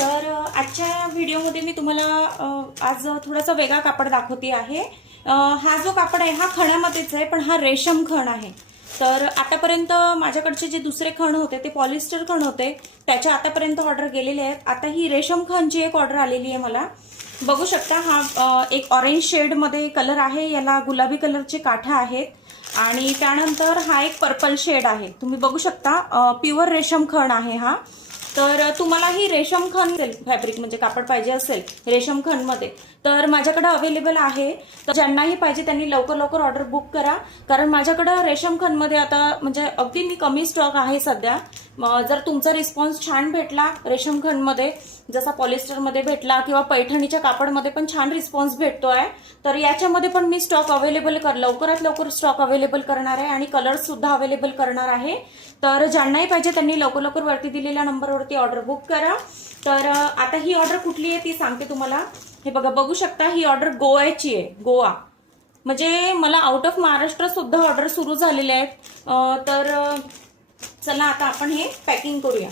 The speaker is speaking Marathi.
तर आजच्या व्हिडिओमध्ये मी तुम्हाला आज थोडासा वेगळा कापड दाखवते आहे। हा जो कापड आहे हा खणामध्येच आहे, पण हा रेशम खण आहे। तर आतापर्यंत माझ्याकडचे जे दुसरे खण होते ते पॉलिस्टर खण होते, त्याच्या आतापर्यंत ऑर्डर गेलेले आहेत। आता ही रेशम खणची एक ऑर्डर आलेली आहे मला। बघू शकता हा एक ऑरेंज शेड मध्ये कलर आहे, याला गुलाबी कलरचे काठा आहेत आणि त्यानंतर हा एक पर्पल शेड आहे। तुम्ही बघू शकता प्युअर रेशम खण आहे हा। तर तुम्हाला ही रेशम खण फॅब्रिक म्हणजे कापड पाहिजे असेल रेशम खण मध्ये तर माझ्याकडे अवेलेबल आहे। तर ज्यांनाही पाहिजे त्यांनी लवकर लवकर ऑर्डर बुक करा, कारण माझ्याकडे रेशम खण मध्ये आता म्हणजे अगदी मी कमी स्टॉक आहे सध्या। जर तुमचा रिस्पॉन्स छान भेटला रेशम खण मध्ये, जसा पॉलिस्टर मध्ये भेटला किंवा पैठणीच्या कापड मध्ये पण छान रिस्पॉन्स भेटतोय, तर याच्यामध्ये पण मी स्टॉक अवेलेबल लवकरात लवकर स्टॉक अवेलेबल करणार आहे आणि कलर्स सुद्धा अवेलेबल करणार आहे। तर ज्यांनाही पाहिजे त्यांनी लवकर लवकर वरती दिलेल्या नंबरवरती ऑर्डर बुक करा। तर आता ही ऑर्डर कुठली आहे ती सांगते तुम्हाला। हे बघा, बघू शकता ही ऑर्डर गोव्याची आहे, गोवा। म्हणजे मला आउट ऑफ महाराष्ट्र सुद्धा ऑर्डर सुरू झालेले आहेत। तर चला आता आपण हे पॅकिंग करूया।